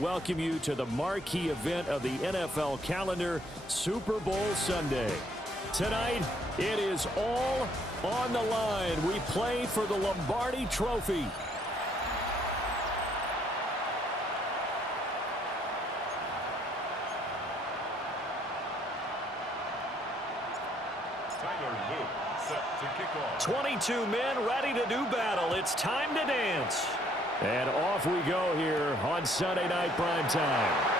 welcome you to the marquee event of the NFL calendar, Super Bowl Sunday. Tonight, it is all on the line. We play for the Lombardi Trophy. Set to kick off. 22 men ready to do battle. It's time to dance. And off we go here on Sunday night prime time.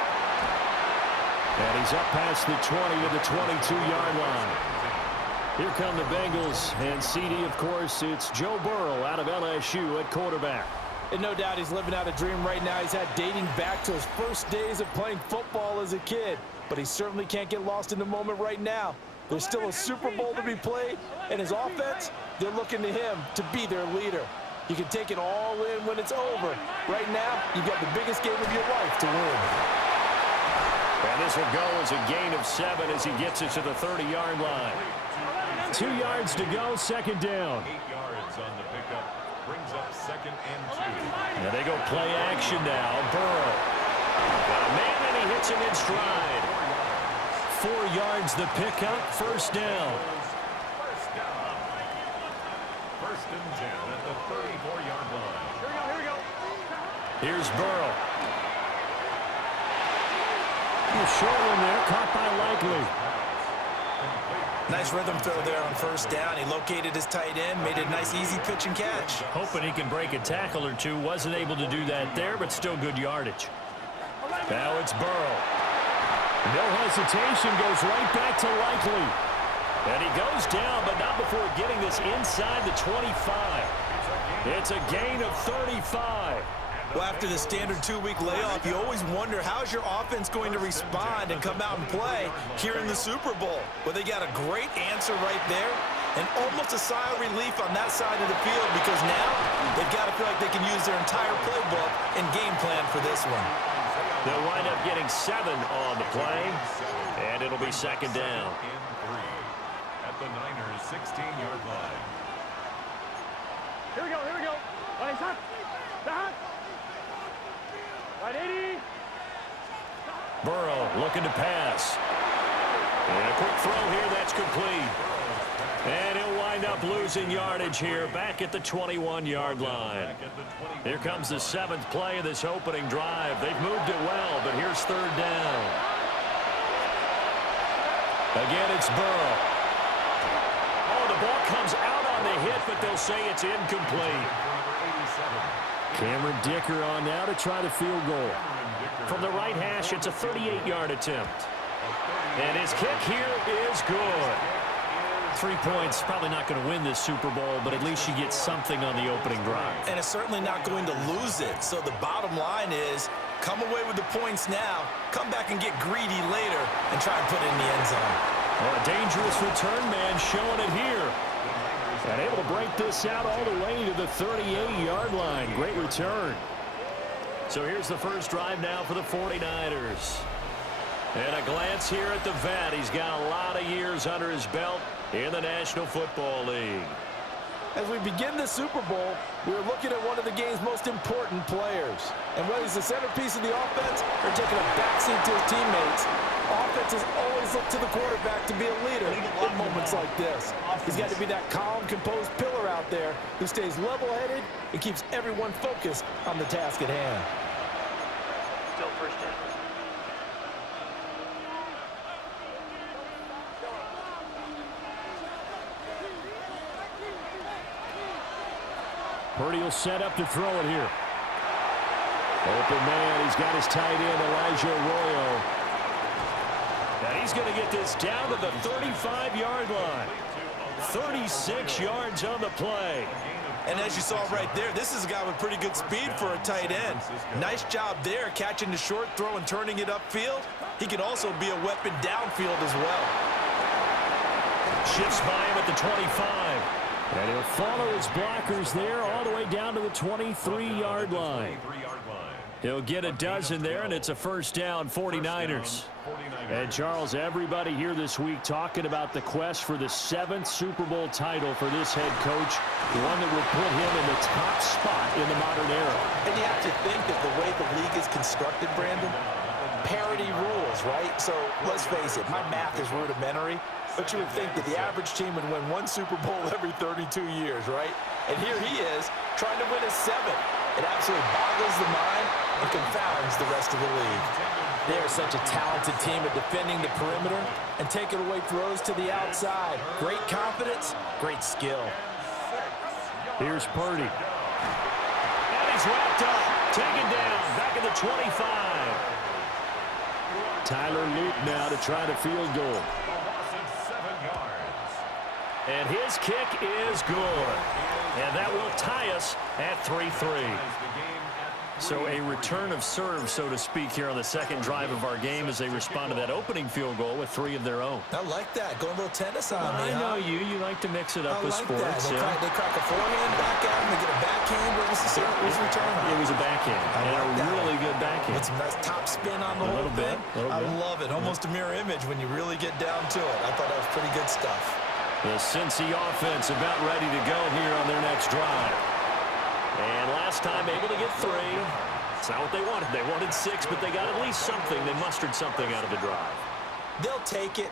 And he's up past the 20 to the 22-yard line. Here come the Bengals. And CD, of course, it's Joe Burrow out of LSU at quarterback. And no doubt he's living out a dream right now. He's had dating back to his first days of playing football as a kid. But he certainly can't get lost in the moment right now. There's still a Super Bowl to be played, and his offense, they're looking to him to be their leader. You can take it all in when it's over. Right now, you've got the biggest game of your life to win. And this will go as a gain of 7 as he gets it to the 30-yard line. 2 yards to go, second down. 8 yards on the pickup. Brings up 2nd and 2. And they go play action now. Burrow. Got a man, and he hits him in stride. 4 yards the pickup, first down. First and 10 at the 34-yard line. Here we go. Here's Burrow. Short one there, caught by Likely. Nice rhythm throw there on first down. He located his tight end, made a nice easy pitch and catch. Hoping he can break a tackle or two. Wasn't able to do that there, but still good yardage. Now it's Burrow. No hesitation, goes right back to Likely. And he goes down, but not before getting this inside the 25. It's a gain of 35. Well, after the standard 2-week layoff, you always wonder how's your offense going to respond and come out and play here in the Super Bowl. Well, they got a great answer right there and almost a sigh of relief on that side of the field because now they've got to feel like they can use their entire playbook and game plan for this one. They'll wind up getting 7 on the play, and it'll be second down. At the Niners' 16-yard line. Here we go. Right, hot. Right, 80. Burrow looking to pass. And a quick throw here, that's complete. And he'll wind up losing yardage here back at the 21-yard line. Here comes the 7th play of this opening drive. They've moved it well, but here's third down. Again, it's Burrow. Oh, the ball comes out on the hit, but they'll say it's incomplete. Cameron Dicker on now to try the field goal. From the right hash, it's a 38-yard attempt. And his kick here is good. 3 points, probably not going to win this Super Bowl, but at least you get something on the opening drive. And it's certainly not going to lose it. So the bottom line is, come away with the points now, come back and get greedy later, and try and put it in the end zone. Well, a dangerous return man showing it here. And able to break this out all the way to the 38-yard line. Great return. So here's the first drive now for the 49ers. And a glance here at the vet. He's got a lot of years under his belt in the National Football League. As we begin the Super Bowl, we're looking at one of the game's most important players. And whether he's the centerpiece of the offense or taking a backseat to his teammates, offenses always look to the quarterback to be a leader in moments like this. He's got to be that calm, composed pillar out there who stays level-headed and keeps everyone focused on the task at hand. Still first down. Purdy will set up to throw it here. Open man, he's got his tight end, Elijah Arroyo. And he's going to get this down to the 35-yard line. 36 yards on the play. And as you saw right there, this is a guy with pretty good speed for a tight end. Nice job there, catching the short throw and turning it upfield. He can also be a weapon downfield as well. Shifts by him at the 25. And he'll follow his blockers there all the way down to the 23-yard line. He'll get a dozen there, and it's a first down, 49ers. And, Charles, everybody here this week talking about the quest for the 7th Super Bowl title for this head coach, the one that will put him in the top spot in the modern era. And you have to think that the way the league is constructed, Brandon, parity rules, right? So let's face it, my math is rudimentary, but you would think that the average team would win 1 Super Bowl every 32 years, right? And here he is trying to win his 7th. It absolutely boggles the mind and confounds the rest of the league. They are such a talented team at defending the perimeter and taking away throws to the outside. Great confidence, great skill. Here's Purdy. And he's wrapped up, taken down, back at the 25. Tyler Luke now to try the field goal. And his kick is good. And that will tie us at 3-3. So a return of serve, so to speak, here on the second drive of our game as they respond to that opening field goal with 3 of their own. I like that. Going a little tennis on me, I know you. You like to mix it up with sports. That. They crack a forehand back at him. They get a backhand. What was the return? It was a backhand. And a really good backhand. With some nice top spin on the whole thing. I love it. Almost a mirror image when you really get down to it. I thought that was pretty good stuff. The Cincy offense about ready to go here on their next drive. And last time able to get 3. It's not what they wanted. They wanted 6, but they got at least something. They mustered something out of the drive. They'll take it.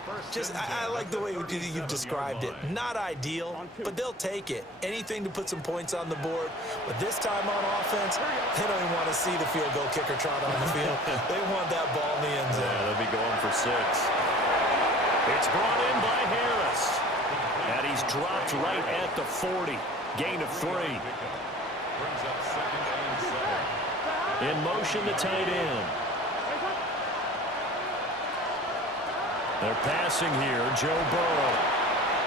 I like the way you've described it. Not ideal, but they'll take it. Anything to put some points on the board. But this time on offense, they don't even want to see the field goal kicker trot on the field. They want that ball in the end zone. Yeah, they'll be going for 6. It's brought in by Harris. And he's dropped right at the 40. Gain of 3. In motion, the tight end. They're passing here. Joe Burrow.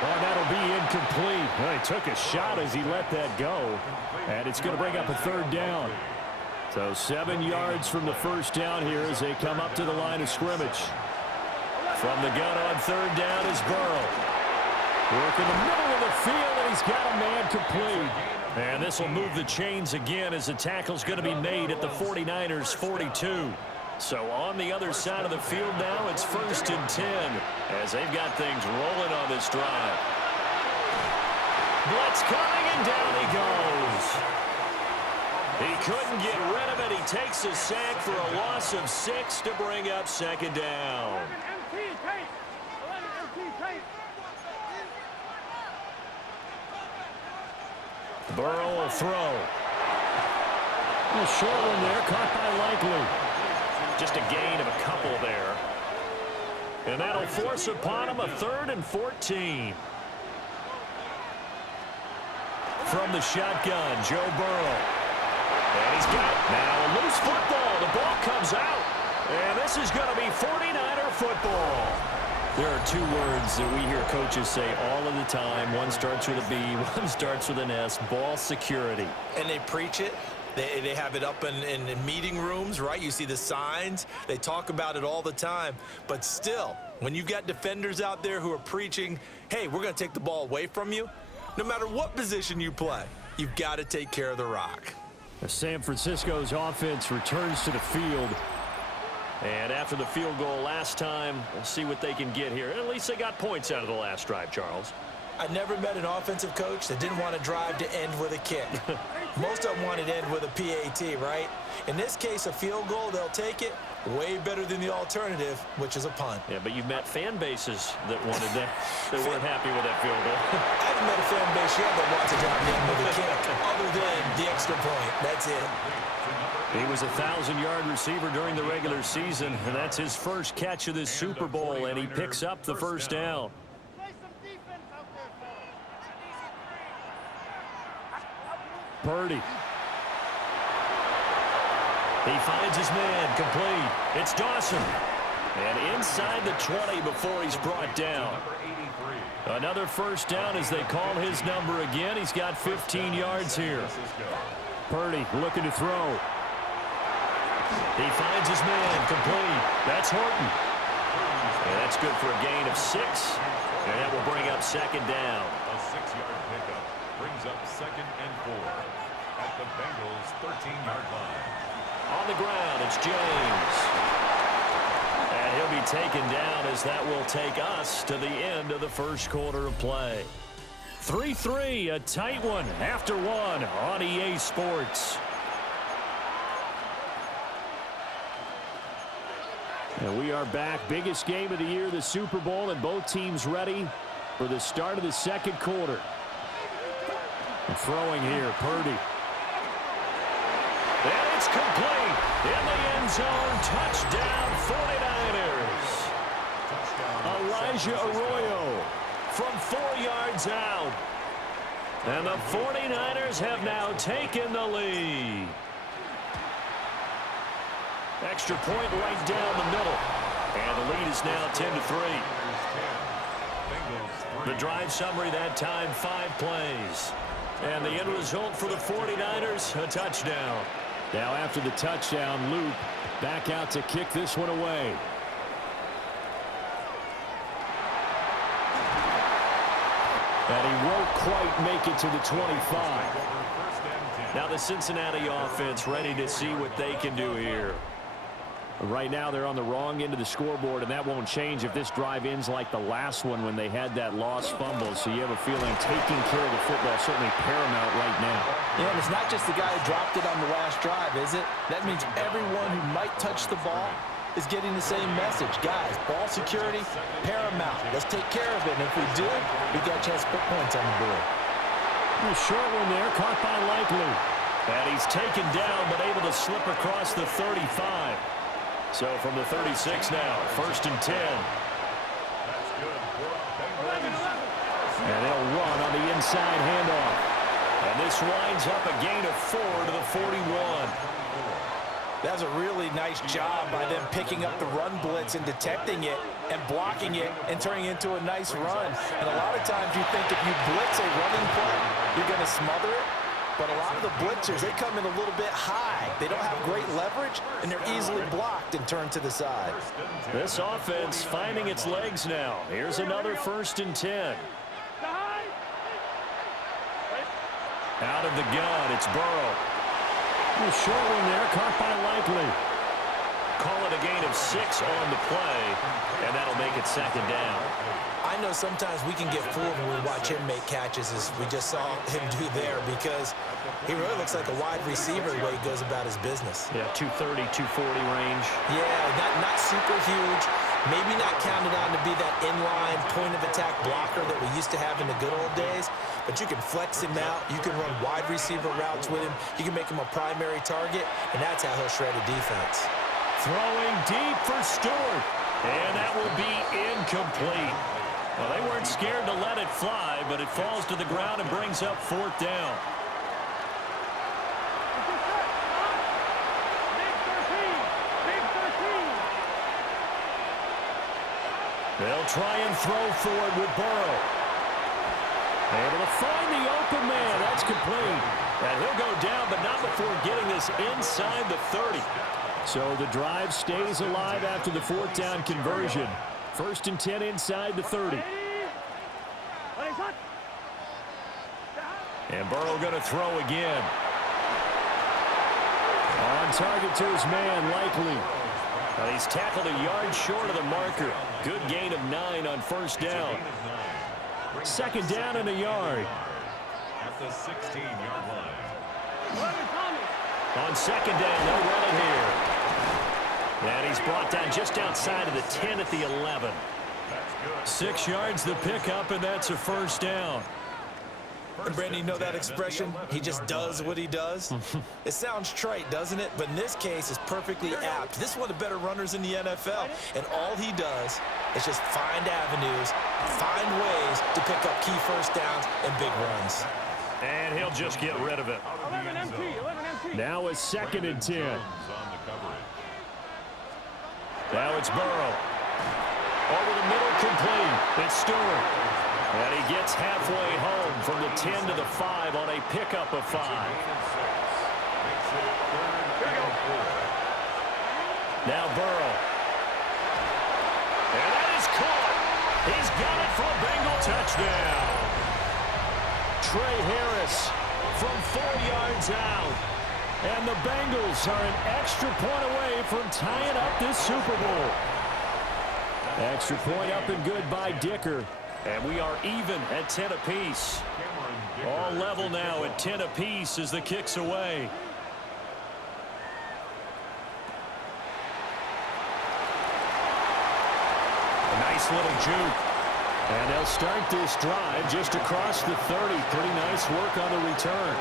Oh, that'll be incomplete. Well, he took a shot as he let that go. And it's going to bring up a 3rd down. So 7 yards from the first down here as they come up to the line of scrimmage. From the gun on 3rd down is Burrow. Work in the middle of the field, and he's got a man complete. And this will move the chains again as the tackle's going to be made at the 49ers' 42. So on the other side of the field now, it's 1st and 10 as they've got things rolling on this drive. Blitz coming, and down he goes. He couldn't get rid of it. He takes a sack for a loss of 6 to bring up 2nd down. Burrow will throw. A short one there, caught by Likely. Just a gain of a couple there. And that'll force upon him a 3rd and 14. From the shotgun, Joe Burrow. And he's got now a loose football. The ball comes out. And this is going to be 49er football. There are 2 words that we hear coaches say all of the time. One starts with a B, one starts with an S. Ball security. And they preach it. They have it up in meeting rooms, right? You see the signs. They talk about it all the time. But still, when you've got defenders out there who are preaching, hey, we're going to take the ball away from you, no matter what position you play, you've got to take care of the rock. San Francisco's offense returns to the field. And after the field goal last time, we'll see what they can get here. At least they got points out of the last drive, Charles. I never met an offensive coach that didn't want to drive to end with a kick. Most of them wanted to end with a PAT, right? In this case, a field goal, they'll take it. Way better than the alternative, which is a punt. Yeah, but you've met fan bases that wanted that, that weren't happy with that field goal. I haven't met a fan base yet that wants to drive to end with a kick, other than the extra point. That's it. He was a 1,000-yard receiver during the regular season, and that's his first catch of this Super Bowl, and he picks up the first down. Purdy. He finds his man, complete. It's Dawson. And inside the 20 before he's brought down. Another first down as they call his number again. He's got 15 yards here. Purdy looking to throw. He finds his man, complete. That's Horton. And that's good for a gain of 6. And that will bring up 2nd down. A 6-yard pickup brings up 2nd and 4 at the Bengals' 13-yard line. On the ground, it's James. And he'll be taken down as that will take us to the end of the first quarter of play. 3-3, a tight one after one on EA Sports. And we are back. Biggest game of the year, the Super Bowl, and both teams ready for the start of the second quarter. And throwing here, Purdy. And it's complete. In the end zone, touchdown 49ers. Elijah Arroyo from 4 yards out. And the 49ers have now taken the lead. Extra point right down the middle. And the lead is now 10-3. The drive summary that time, 5 plays. And the end result for the 49ers, a touchdown. Now after the touchdown, Luke back out to kick this one away. And he won't quite make it to the 25. Now the Cincinnati offense ready to see what they can do here. Right now they're on the wrong end of the scoreboard, and that won't change if this drive ends like the last one when they had that lost fumble. So you have a feeling taking care of the football is certainly paramount right now. Yeah, and it's not just the guy who dropped it on the last drive, is it? That means everyone who might touch the ball is getting the same message. Guys, ball security, paramount. Let's take care of it. And if we do, we got a chance to put points on the board. A short one there, caught by Likely. And he's taken down, but able to slip across the 35. So from the 36 now, 1st and 10. And they'll run on the inside handoff. And this winds up a gain of 4 to the 41. That's a really nice job by them picking up the run blitz and detecting it and blocking it and turning it into a nice run. And a lot of times you think if you blitz a running play, you're going to smother it. But a lot of the blitzers, they come in a little bit high. They don't have great leverage, and they're easily blocked and turned to the side. This offense finding its legs now. Here's another 1st and 10. Out of the gun, it's Burrow. A short one there, caught by Likely. Call it a gain of 6 on the play, and that'll make it 2nd down. I know sometimes we can get fooled when we watch him make catches, as we just saw him do there, because he really looks like a wide receiver the way he goes about his business. Yeah, 230, 240 range. Yeah, not super huge. Maybe not counted on to be that inline point-of-attack blocker that we used to have in the good old days, but you can flex him out. You can run wide receiver routes with him. You can make him a primary target, and that's how he'll shred a defense. Throwing deep for Stewart, and that will be incomplete. Well, they weren't scared to let it fly, but it falls to the ground and brings up 4th down. They'll try and throw forward with Burrow. Able to find the open man. That's complete. And he'll go down, but not before getting this inside the 30. So the drive stays alive after the 4th down conversion. 1st and 10 inside the 30. And Burrow going to throw again. On target to his man, Likely. He's tackled a yard short of the marker. Good gain of 9 on 1st down. 2nd down and a yard. At the 16-yard line. On 2nd down, they'll run it here. And he's brought down just outside of the 10 at the 11. 6 yards the pickup, and that's a 1st down. And Brandon, you know that expression? He just does what he does? It sounds trite, doesn't it? But in this case, it's perfectly apt. This is one of the better runners in the NFL. And all he does is just find avenues, find ways to pick up key 1st downs and big runs. And he'll just get rid of it. 11 MT. Now it's 2nd and 10. Now it's Burrow. Over the middle, complete. It's Stewart. And he gets halfway home from the 10 to the 5 on a pickup of 5. Now Burrow. And that is caught. He's got it for a Bengal touchdown. Trey Harris from 4 yards out. And the Bengals are an extra point away from tying up this Super Bowl. Extra point up and good by Dicker. And we are even at 10 apiece. All level now at 10 apiece as the kick's away. A nice little juke. And they'll start this drive just across the 30. Pretty nice work on the return.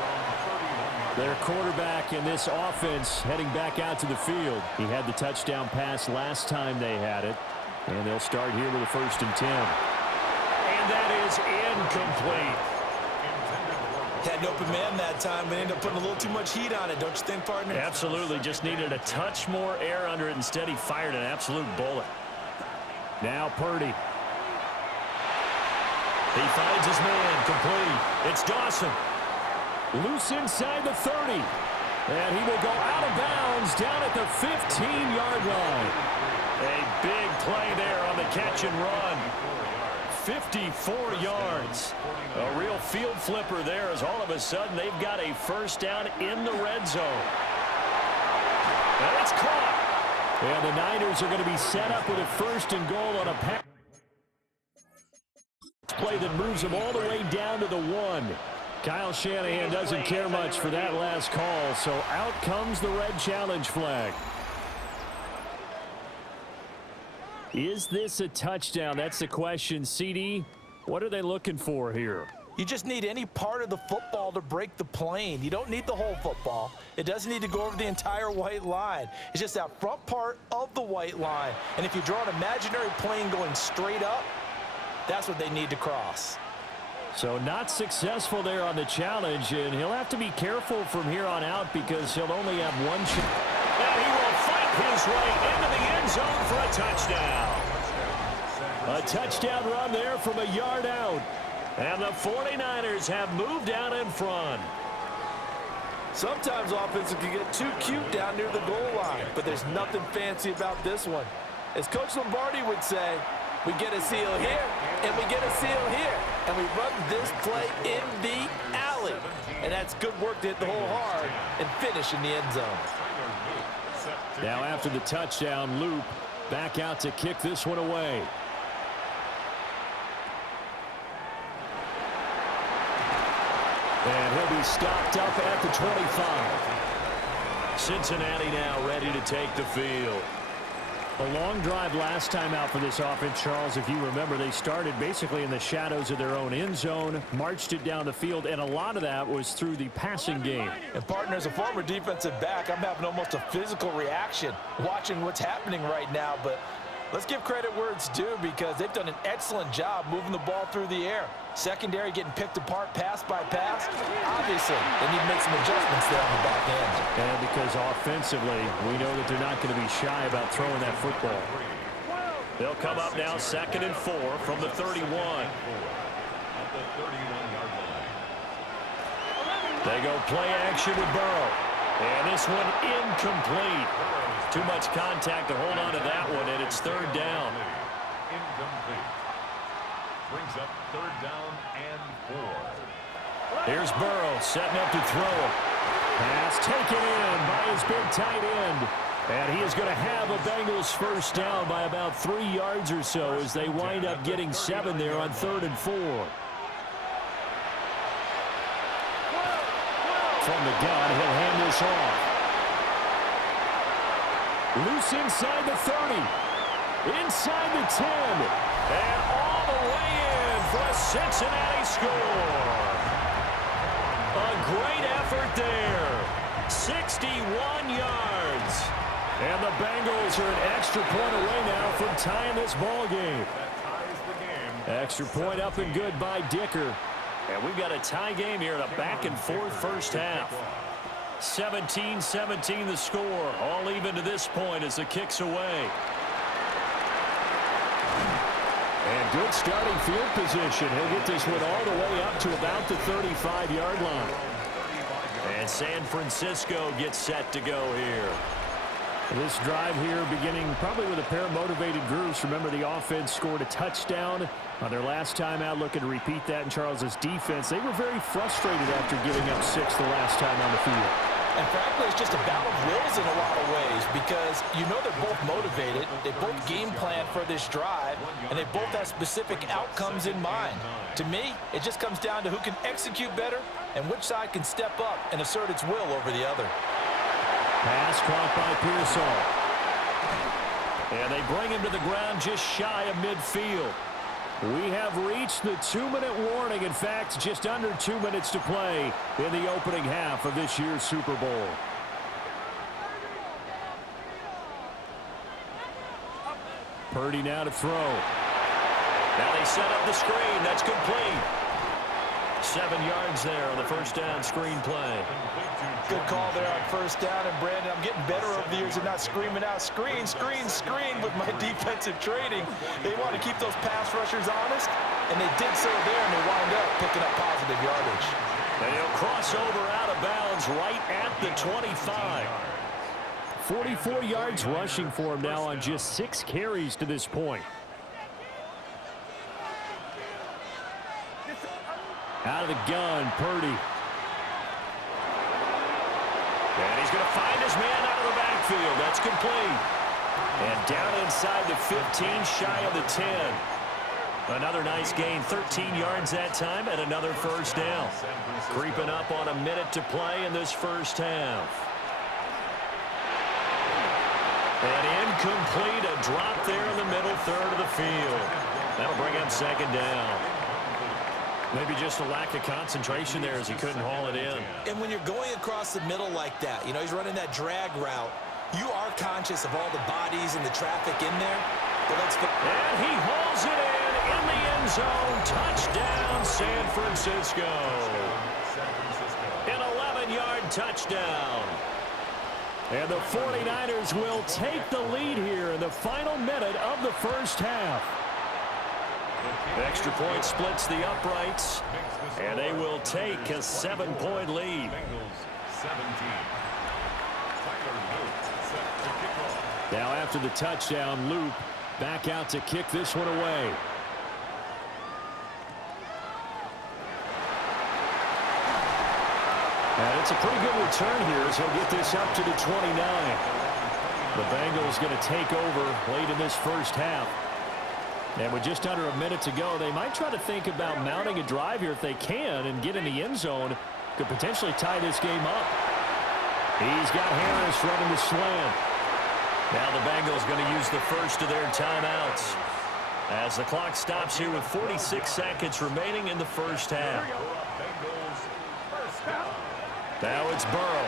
Their quarterback in this offense heading back out to the field. He had the touchdown pass last time they had it. And they'll start here with a 1st and 10. And that is incomplete. Had an open man that time, but ended up putting a little too much heat on it, don't you think, partner? Absolutely. Just needed a touch more air under it. Instead, he fired an absolute bullet. Now Purdy. He finds his man, complete. It's Dawson. Loose inside the 30. And he will go out of bounds down at the 15-yard line. A big play there on the catch and run. 54 yards. A real field flipper there as all of a sudden they've got a 1st down in the red zone. And it's caught. And the Niners are going to be set up with a 1st and goal on a pass play that moves them all the way down to the 1. Kyle Shanahan doesn't care much for that last call, so out comes the red challenge flag. Is this a touchdown? That's the question. CD, what are they looking for here? You just need any part of the football to break the plane. You don't need the whole football. It doesn't need to go over the entire white line. It's just that front part of the white line. And if you draw an imaginary plane going straight up, that's what they need to cross. So not successful there on the challenge, and he'll have to be careful from here on out because he'll only have one shot. And he will fight his way into the end zone for a touchdown. A touchdown run there from a yard out. And the 49ers have moved out in front. Sometimes offenses can get too cute down near the goal line, but there's nothing fancy about this one. As Coach Lombardi would say, we get a seal here, and we get a seal here, and we run this play in the alley. And that's good work to hit the hole hard and finish in the end zone. Now after the touchdown, Loop back out to kick this one away. And he'll be stopped up at the 25. Cincinnati now ready to take the field. A long drive last time out for this offense, Charles. If you remember, they started basically in the shadows of their own end zone, marched it down the field, and a lot of that was through the passing game. And, partner, as a former defensive back, I'm having almost a physical reaction watching what's happening right now. But let's give credit where it's due because they've done an excellent job moving the ball through the air. Secondary getting picked apart pass by pass. Obviously, they need to make some adjustments there on the back end. And because offensively, we know that they're not going to be shy about throwing that football. They'll come up now 2nd and 4 from the 31. They go play action with Burrow. And this one incomplete. Too much contact to hold on to that one, and it's 3rd down. Incomplete. Brings up 3rd down and 4. Here's Burrow setting up to throw it. Pass taken in by his big tight end. And he is going to have a Bengals 1st down by about 3 yards or so as they wind up getting 7 there on 3rd and 4. From the gun, he'll hand this off. Loose inside the 30. Inside the 10. And all the way in for a Cincinnati score. A great effort there. 61 yards. And the Bengals are an extra point away now from tying this ball game. That ties the game. Extra point up and good by Dicker. And we've got a tie game here in a back-and-forth first half. 17-17 the score. All even to this point as the kick's away. And good starting field position. He'll get this one all the way up to about the 35-yard line. And San Francisco gets set to go here. This drive here beginning probably with a pair of motivated groups. Remember, the offense scored a touchdown on their last time out. Looking to repeat that in Charles's defense. They were very frustrated after giving up 6 the last time on the field. And frankly, it's just a battle of wills in a lot of ways because you know they're both motivated, they both game plan for this drive, and they both have specific outcomes in mind. To me, it just comes down to who can execute better and which side can step up and assert its will over the other. Pass caught by Pearsall. And they bring him to the ground just shy of midfield. We have reached the 2-minute warning. In fact, just under 2 minutes to play in the opening half of this year's Super Bowl. Purdy now to throw. Now they set up the screen. That's complete. 7 yards there on the first down screen play. Good call there on first down. And, Brandon, I'm getting better over the years of not screaming out, screen, screen, screen with my defensive training. They want to keep those pass rushers honest, and they did so there, and they wound up picking up positive yardage. And he'll cross over out of bounds right at the 25. 44 yards rushing for him now on just 6 carries to this point. Out of the gun, Purdy. And he's going to find his man out of the backfield. That's complete. And down inside the 15, shy of the 10. Another nice gain, 13 yards that time, and another first down. Creeping up on a minute to play in this first half. And incomplete, a drop there in the middle third of the field. That'll bring up second down. Maybe just a lack of concentration there as he couldn't haul it in. And when you're going across the middle like that, you know, he's running that drag route, you are conscious of all the bodies and the traffic in there. But and he hauls it in the end zone. Touchdown, San Francisco. An 11-yard touchdown. And the 49ers will take the lead here in the final minute of the first half. Extra point splits the uprights, and they will take a 7-point lead. Now after the touchdown, Loop back out to kick this one away. And it's a pretty good return here as he'll get this up to the 29. The Bengals going to take over late in this first half. And with just under a minute to go, they might try to think about mounting a drive here if they can and get in the end zone. Could potentially tie this game up. He's got Harris running the slant. Now the Bengals going to use the first of their timeouts as the clock stops here with 46 seconds remaining in the first half. Now it's Burrow.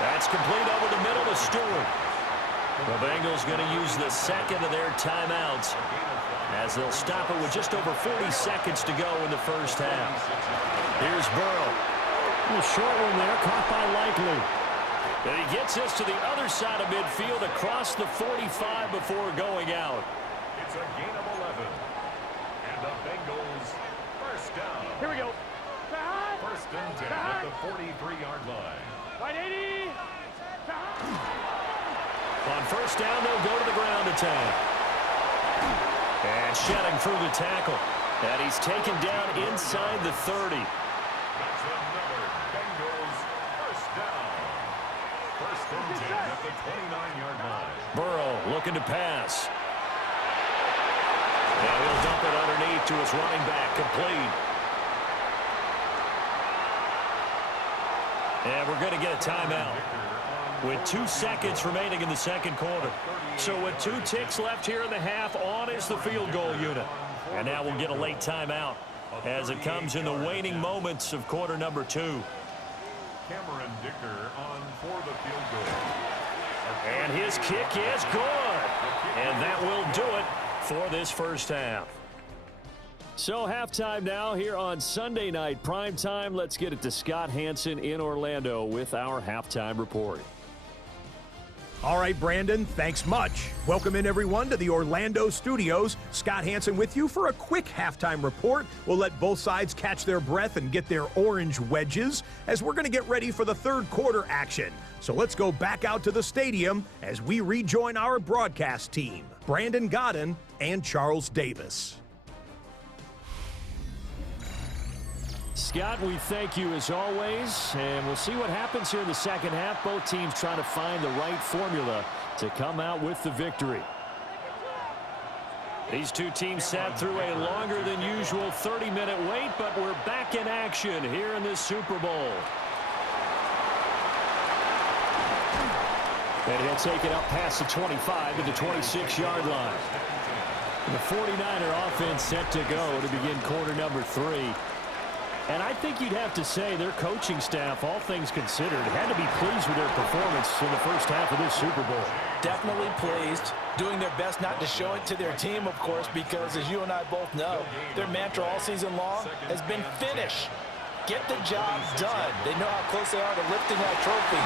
That's complete over the middle to Stewart. The Bengals going to use the second of their timeouts as they'll stop it with just over 40 seconds to go in the first half. Here's Burrow. A little short one there, caught by Likely. And he gets us to the other side of midfield across the 45 before going out. It's a gain of 11. And the Bengals first down. Here we go. First and 10 at the 43-yard line. Right 80. On first down, they'll go to the ground attack. And shedding through the tackle. And he's taken down inside the 30. That's another Bengals first down. First and 10 at the 29-yard line. Burrow looking to pass. And he'll dump it underneath to his running back, complete. And we're going to get a timeout with 2 seconds remaining in the second quarter. So with 2 ticks left here in the half, on is the field goal unit. And now we'll get a late timeout as it comes in the waning moments of quarter number 2. Cameron Dicker on for the field goal. And his kick is good. And that will do it for this first half. So halftime now here on Sunday night primetime. Let's get it to Scott Hansen in Orlando with our halftime report. All right, Brandon, thanks much. Welcome in, everyone, to the Orlando studios. Scott Hansen with you for a quick halftime report. We'll let both sides catch their breath and get their orange wedges as we're going to get ready for the third quarter action. So let's go back out to the stadium as we rejoin our broadcast team, Brandon Godden and Charles Davis. Scott, we thank you as always, and we'll see what happens here in the second half. Both teams trying to find the right formula to come out with the victory. These two teams sat through a longer than usual 30-minute wait, but we're back in action here in this Super Bowl. And he'll take it up past the 25 to the 26-yard line. The 49er offense set to go to begin quarter number 3. And I think you'd have to say their coaching staff, all things considered, had to be pleased with their performance in the first half of this Super Bowl. Definitely pleased, doing their best not to show it to their team, of course, because as you and I both know, their mantra all season long has been finish. Get the job done. They know how close they are to lifting that trophy.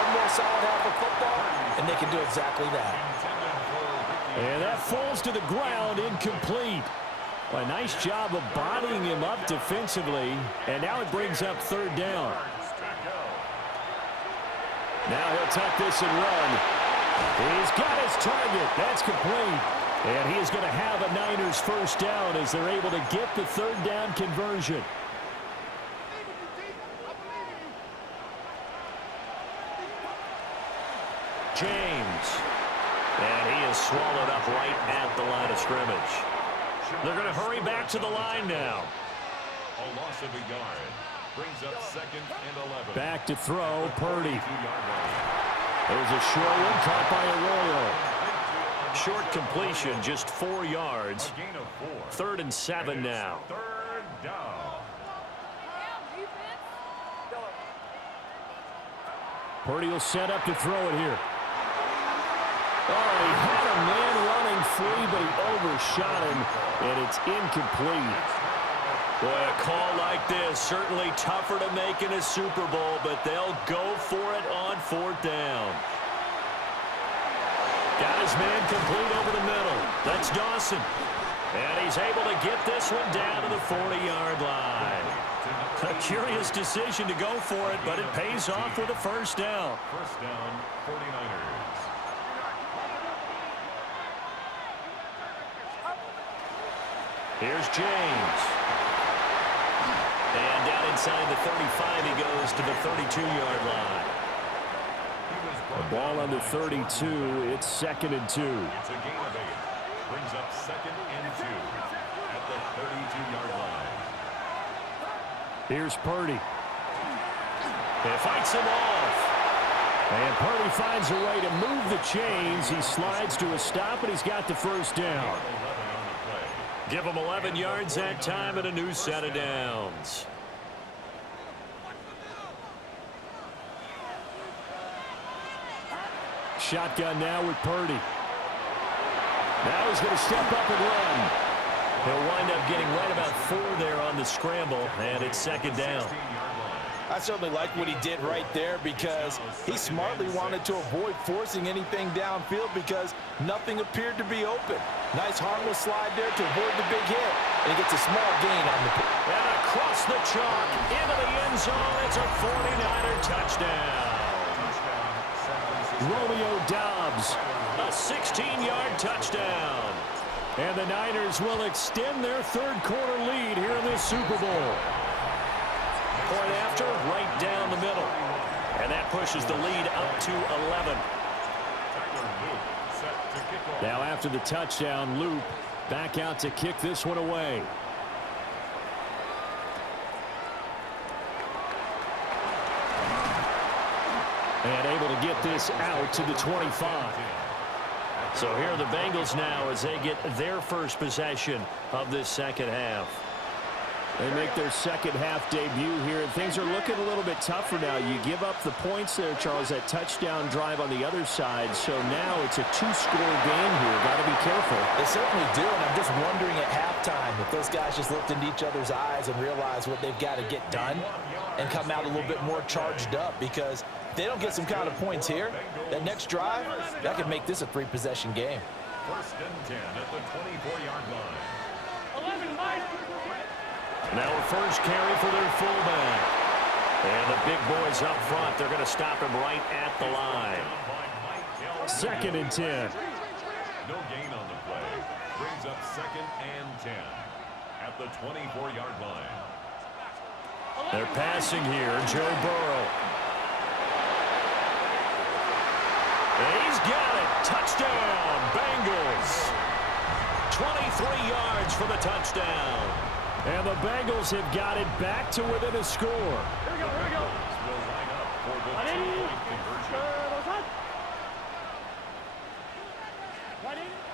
One more solid half of football, and they can do exactly that. And that falls to the ground, incomplete. A nice job of bodying him up defensively, and now it brings up third down. Now he'll tuck this and run. He's got his target. That's complete. And he is going to have a Niners first down as they're able to get the third down conversion. James. And he is swallowed up right at the line of scrimmage. They're going to hurry back to the line now. A loss of a yard. Brings up 2nd and 11. Back to throw, Purdy. There's a short one caught by Arroyo. Short completion, just 4 yards. 3rd and 7 now. 3rd down. Purdy will set up to throw it here. Oh, he had a man running free, but he overshot him, and it's incomplete. Boy, a call like this, certainly tougher to make in a Super Bowl, but they'll go for it on 4th down. Got his man complete over the middle. That's Dawson. And he's able to get this one down to the 40-yard line. A curious decision to go for it, but it pays off with a first down. First down, 49ers. Here's James. And down inside the 35, he goes to the 32-yard line. The ball on the 32. It's 2nd and 2. It's a gain of 8. Brings up 2nd and 2 at the 32-yard line. Here's Purdy. He fights him off. And Purdy finds a way to move the chains. He slides to a stop, and he's got the first down. Give him 11 yards that time and a new set of downs. Shotgun now with Purdy. Now he's going to step up and run. He'll wind up getting right about 4 there on the scramble, and it's 2nd down. I certainly like what he did right there because he smartly wanted to avoid forcing anything downfield because nothing appeared to be open. Nice harmless slide there to avoid the big hit, and he gets a small gain on the pick. And across the chalk, into the end zone, it's a 49er touchdown. Romeo Doubs, a 16-yard touchdown. And the Niners will extend their third-quarter lead here in this Super Bowl. Point after, right down the middle. And that pushes the lead up to 11. Now after the touchdown, Loop back out to kick this one away. And able to get this out to the 25. So here are the Bengals now as they get their first possession of this second half. They make their second half debut here, and things are looking a little bit tougher now. You give up the points there, Charles, that touchdown drive on the other side. So now it's a 2-score game here. Got to be careful. They certainly do, and I'm just wondering at halftime if those guys just looked into each other's eyes and realized what they've got to get done and come out a little bit more charged up, because if they don't get some kind of points here, that next drive, that could make this a 3-possession game. 1st and 10 at the 24-yard line. 11, Mike. Now a first carry for their fullback. And the big boys up front, they're going to stop him right at the line. 2nd and 10. No gain on the play. Brings up 2nd and 10 at the 24-yard line. They're passing here. Joe Burrow. He's got it. Touchdown, Bengals. 23 yards for the touchdown. And the Bengals have got it back to within a score. Here we go, here we go. Will line up for the two-point conversion.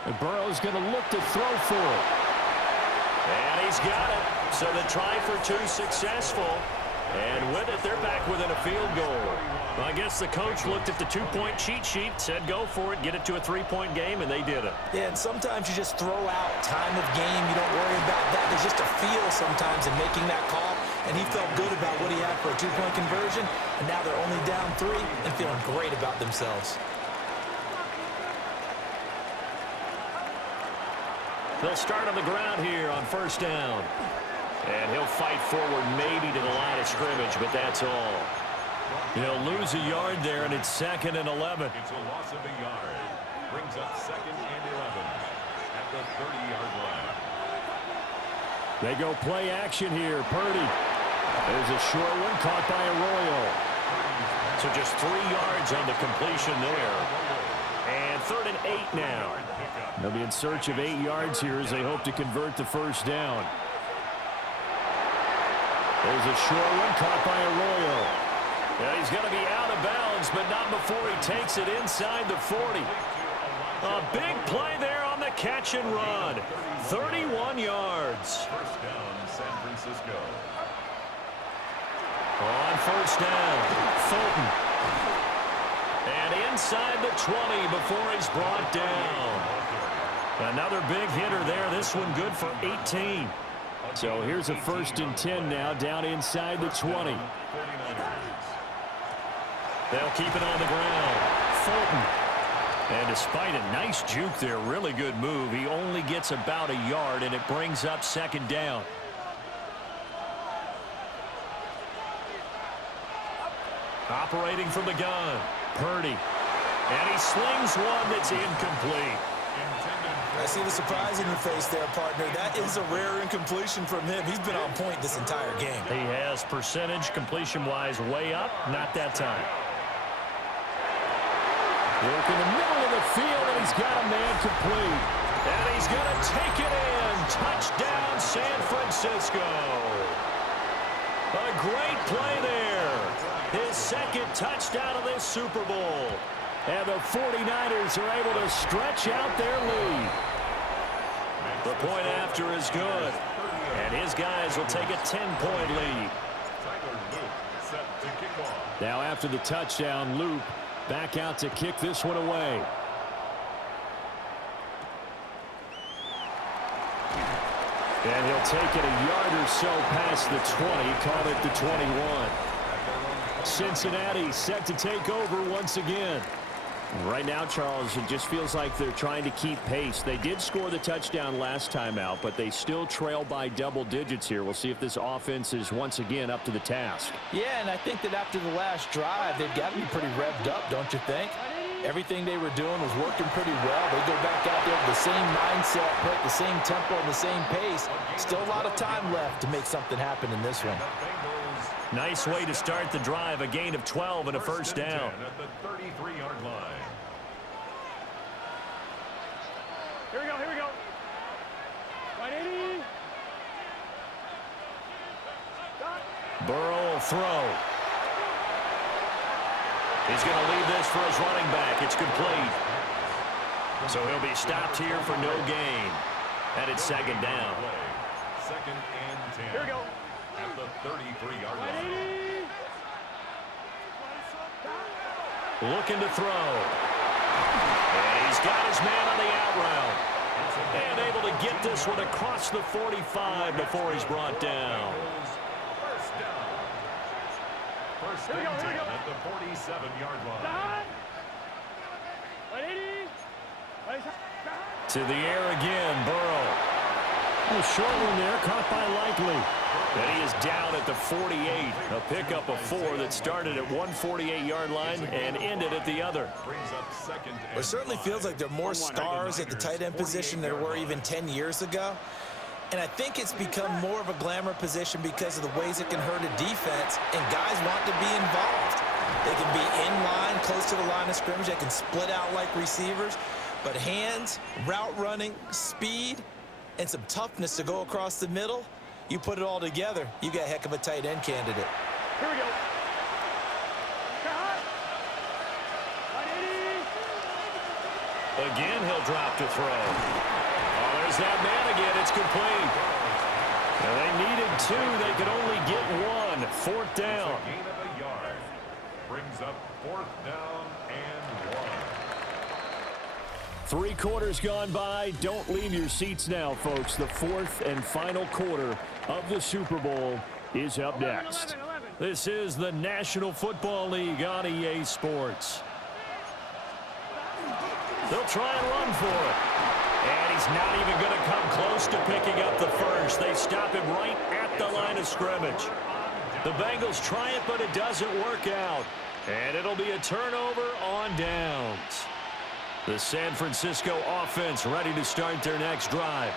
And Burrow's going to look to throw for it. And he's got it. So the try for two successful. And with it, they're back within a field goal. Well, I guess the coach looked at the two-point cheat sheet, said go for it, get it to a three-point game, and they did it. Yeah, and sometimes you just throw out time of game. You don't worry about that. There's just a feel sometimes in making that call, and he felt good about what he had for a two-point conversion, and now they're only down 3 and feeling great about themselves. They'll start on the ground here on first down. And he'll fight forward maybe to the line of scrimmage, but that's all. He'll lose a yard there, and it's 2nd and 11. It's a loss of a yard. Brings up 2nd and 11 at the 30-yard line. They go play action here. Purdy. There's a short one caught by Arroyo. So just 3 yards on the completion there. And 3rd and 8 now. They'll be in search of 8 yards here as they hope to convert the first down. There's a short one caught by Arroyo. Yeah, he's going to be out of bounds, but not before he takes it inside the 40. A big play there on the catch and run. 31 yards. First down, San Francisco. On first down, Fulton. And inside the 20 before he's brought down. Another big hitter there. This one good for 18. So here's a 1st and 10 now, down inside the 20. They'll keep it on the ground. Fulton. And despite a nice juke there, really good move, he only gets about a yard, and it brings up 2nd down. Operating from the gun, Purdy. And he slings one that's incomplete. I see the surprise in your face there, partner. That is a rare incompletion from him. He's been on point this entire game. He has percentage completion-wise way up, not that time. Work in the middle of the field, and he's got a man complete. And he's going to take it in. Touchdown, San Francisco. A great play there. His 2nd touchdown of this Super Bowl. And the 49ers are able to stretch out their lead. The point after is good. And his guys will take a 10-point lead. Now after the touchdown, Loop back out to kick this one away. And he'll take it a yard or so past the 20, called it the 21. Cincinnati set to take over once again. Right now, Charles, it just feels like they're trying to keep pace. They did score the touchdown last time out, but they still trail by double digits here. We'll see if this offense is once again up to the task. Yeah, and I think that after the last drive, they've got to be pretty revved up, don't you think? Everything they were doing was working pretty well. They go back out there with the same mindset, play at the same tempo and the same pace. Still a lot of time left to make something happen in this one. Nice way to start the drive, a gain of 12 and a first down. At the 33-yard line. Here we go, here we go. 180. Burrow will throw. He's going to leave this for his running back. It's complete. So he'll be stopped here for no gain. And it's 2nd down. 2nd and 10. Here we go. At the 33-yard line. 180. Looking to throw. And he's got his man on the out route. And able to get this one across the 45 before he's brought down. First down. First and 10 at the 47-yard line. 180. To the air again, Burrow. A short one there, caught by Likely. And he is down at the 48. A pickup of 4 that started at 148-yard line and ended at the other. It certainly feels like there are more stars at the tight end position than there were even 10 years ago. And I think it's become more of a glamour position because of the ways it can hurt a defense, and guys want to be involved. They can be in line, close to the line of scrimmage. They can split out like receivers. But hands, route running, speed, and some toughness to go across the middle, you put it all together, you got a heck of a tight end candidate. Here we go. Again, he'll drop to throw. Oh, there's that man again. It's complete. Now, they needed two. They could only get one. Fourth down. Gain of a yard. Brings up fourth down and 1. 3 quarters gone by. Don't leave your seats now, folks. The fourth and final quarter of the Super Bowl is up next. This is the National Football League on EA Sports. They'll try and run for it. And he's not even going to come close to picking up the first. They stop him right at the line of scrimmage. The Bengals try it, but it doesn't work out. And it'll be a turnover on downs. The San Francisco offense ready to start their next drive.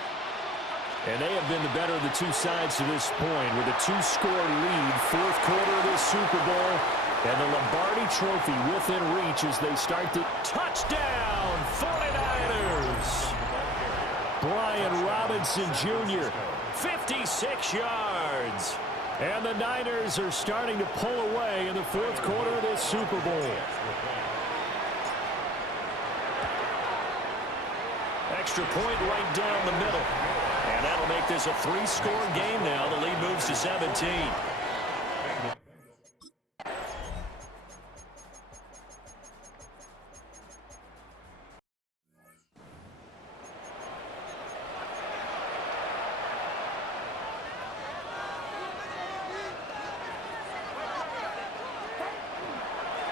And they have been the better of the two sides to this point with a 2-score lead. Fourth quarter of this Super Bowl. And the Lombardi Trophy within reach as they start the touchdown 49ers. Brian Robinson Jr., 56 yards. And the Niners are starting to pull away in the fourth quarter of this Super Bowl. Extra point right down the middle. And that'll make this a 3-score game now. The lead moves to 17.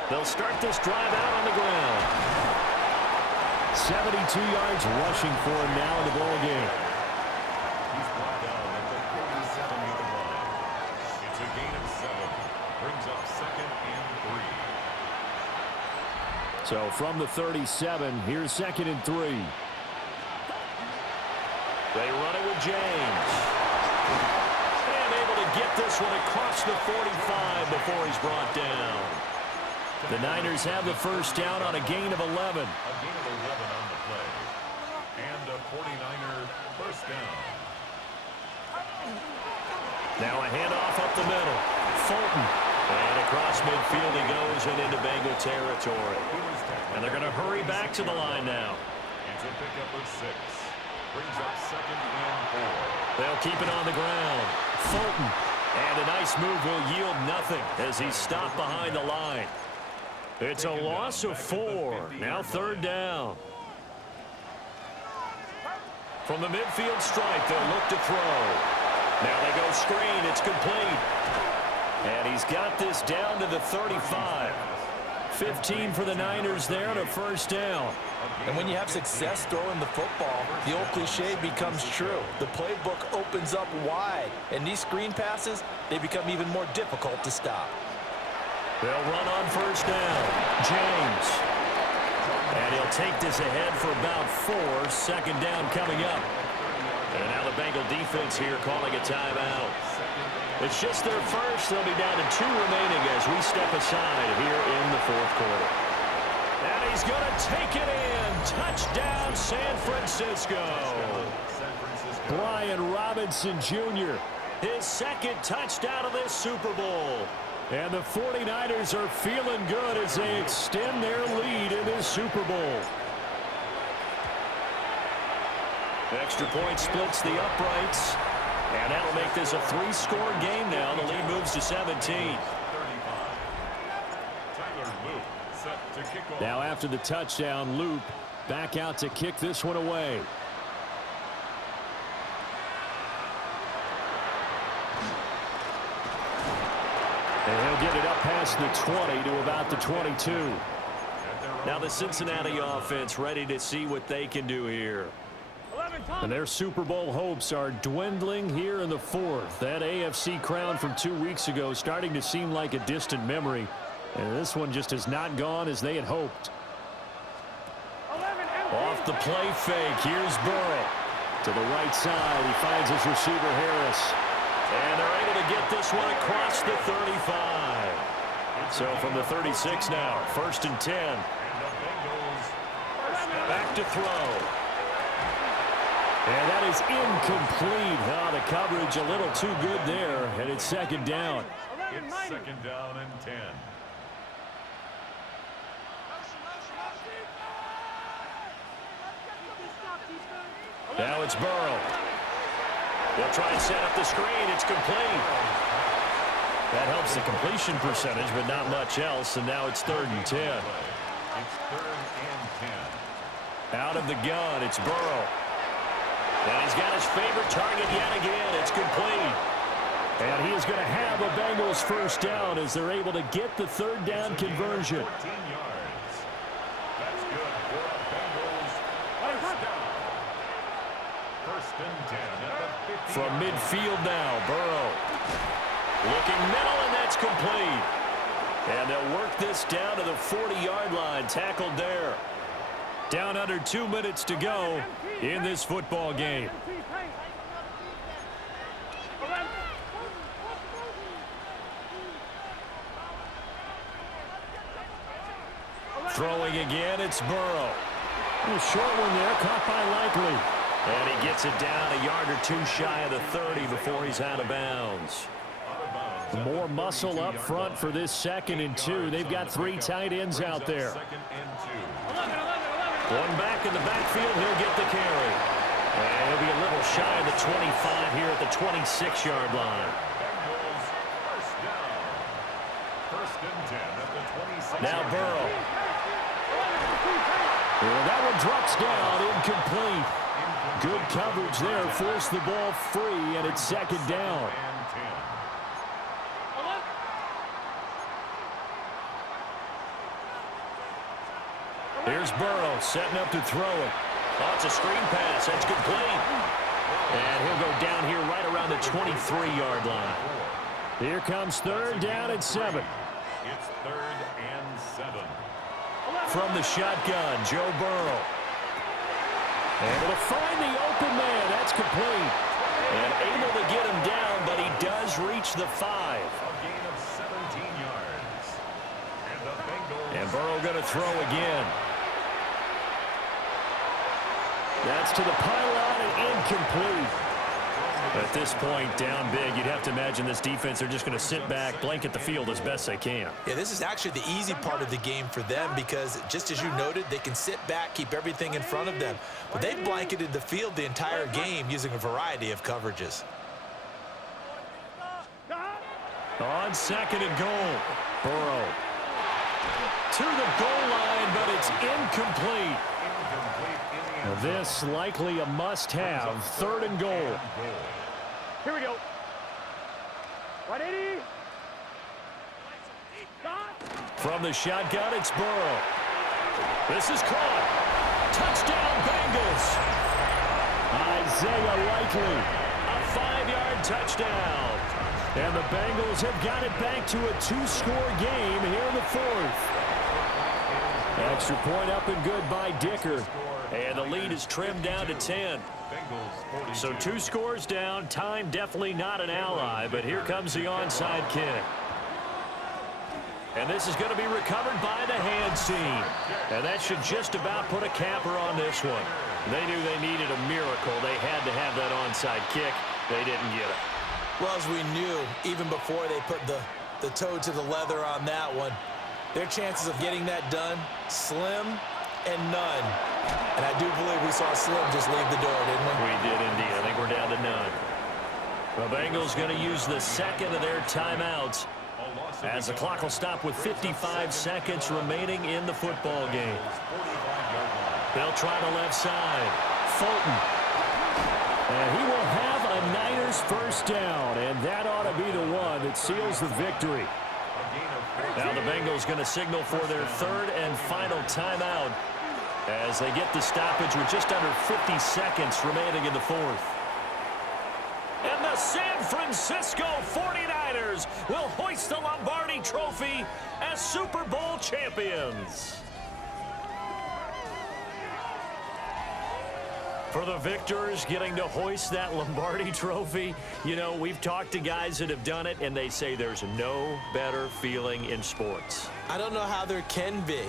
They'll start this drive out on the ground. 72 yards rushing for him now in the ball game. He's brought down at the 47-yard line. It's a gain of 7. Brings up second and 3. So from the 37, here's second and 3. They run it with James. And able to get this one across the 45 before he's brought down. The Niners have the first down on a gain of 11. A gain of 11 on the play. And a 49er first down. Now a handoff up the middle. Fulton. And across midfield he goes and into Bengal territory. And they're going to hurry back to the line now. It's a pickup of 6. Brings up second and 4. They'll keep it on the ground. Fulton. And a nice move will yield nothing as he's stopped behind the line. It's a loss of 4. Now third down. From the midfield stripe, they'll look to throw. Now they go screen. It's complete. And he's got this down to the 35. 15 for the Niners there and a first down. And when you have success throwing the football, the old cliche becomes true. The playbook opens up wide. And these screen passes, they become even more difficult to stop. They'll run on first down. James. And he'll take this ahead for about 4. Second down coming up. And now the Bengal defense here calling a timeout. It's just their first. They'll be down to 2 remaining as we step aside here in the fourth quarter. And he's going to take it in. Touchdown, San Francisco. Brian Robinson Jr., his second touchdown of this Super Bowl. And the 49ers are feeling good as they extend their lead in this Super Bowl. Extra point splits the uprights. And that'll make this a 3-score game now. The lead moves to 17. Now after the touchdown, Loop back out to kick this one away. And he'll get it up past the 20 to about the 22. Now the Cincinnati offense ready to see what they can do here. And their Super Bowl hopes are dwindling here in the fourth. That AFC crown from 2 weeks ago starting to seem like a distant memory. And this one just has not gone as they had hoped. Off the play fake, here's Burrow. To the right side, he finds his receiver, Harris. And they're able to get this one across the 35. So from the 36 now, 1st and 10. Back to throw. And that is incomplete. Oh, the coverage a little too good there, and it's 2nd down. It's 2nd down and 10. Now it's Burrow. They'll try and set up the screen. It's complete. That helps the completion percentage, but not much else, and now it's 3rd and 10. It's 3rd and 10. Out of the gun, it's Burrow. And he's got his favorite target yet again. It's complete. And he is going to have a Bengals 1st down as they're able to get the 3rd down conversion. 14 yards. That's good for a Bengals 1st down. 1st and 10 at the 50. From midfield now, Burrow. Looking middle, and that's complete. And they'll work this down to the 40-yard line. Tackled there. Down under 2 minutes to go in this football game. Throwing again, it's Burrow. A short one there, caught by Likely. And he gets it down a yard or 2 shy of the 30 before he's out of bounds. More muscle up front for this 2nd and 2. They've got 3 tight ends out there. 2nd and 2. One back in the backfield, he'll get the carry. And he'll be a little shy of the 25 here at the 26-yard line. Bengals 1st down. 1st and 10 at the 26. Now Burrow. Well, that one drops down, incomplete. Good coverage there, forced the ball free, and it's 2nd down. And 10. Here's Burrow setting up to throw it. Oh, it's a screen pass. That's complete. And he'll go down here right around the 23-yard line. Here comes 3rd down and 7. It's 3rd and 7. From the shotgun, Joe Burrow. Able to find the open man. That's complete. And able to get him down, but he does reach the 5. A gain of 17 yards. And the Bengals. And Burrow going to throw again. That's to the pylon and incomplete. At this point, down big, you'd have to imagine this defense are just going to sit back, blanket the field as best they can. Yeah, this is actually the easy part of the game for them because, just as you noted, they can sit back, keep everything in front of them. But they've blanketed the field the entire game using a variety of coverages. On 2nd and goal, Burrow. To the goal line, but it's incomplete. This likely a must-have, 3rd and goal. Here we go. 180. From the shotgun, it's Burrow. This is caught. Touchdown, Bengals. Isaiah Likely, a 5-yard touchdown. And the Bengals have got it back to a 2-score game here in the 4th. Extra point up and good by Dicker. And the lead is trimmed down to 10. So 2 scores down. Time definitely not an ally, but here comes the onside kick. And this is going to be recovered by the hands team. And that should just about put a capper on this one. They knew they needed a miracle. They had to have that onside kick. They didn't get it. Well, as we knew, even before they put the toe to the leather on that one, their chances of getting that done, slim and none. And I do believe we saw Slim just leave the door, didn't we? We did indeed. I think we're down to none. The Bengals going to use the 2nd of their timeouts as the clock will stop with 55 seconds remaining in the football game. They'll try the left side. Fulton. And he will have a Niners 1st down, and that ought to be the one that seals the victory. Now the Bengals going to signal for their 3rd and final timeout as they get the stoppage with just under 50 seconds remaining in the 4th. And the San Francisco 49ers will hoist the Lombardi Trophy as Super Bowl champions. For the victors getting to hoist that Lombardi Trophy, you know, we've talked to guys that have done it, and they say there's no better feeling in sports. I don't know how there can be.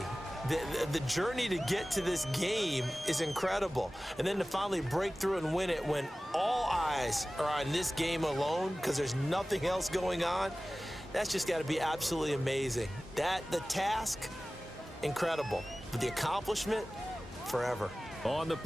The journey to get to this game is incredible. And then to finally break through and win it when all eyes are on this game alone because there's nothing else going on, that's just got to be absolutely amazing. The task, incredible. But the accomplishment, forever. On the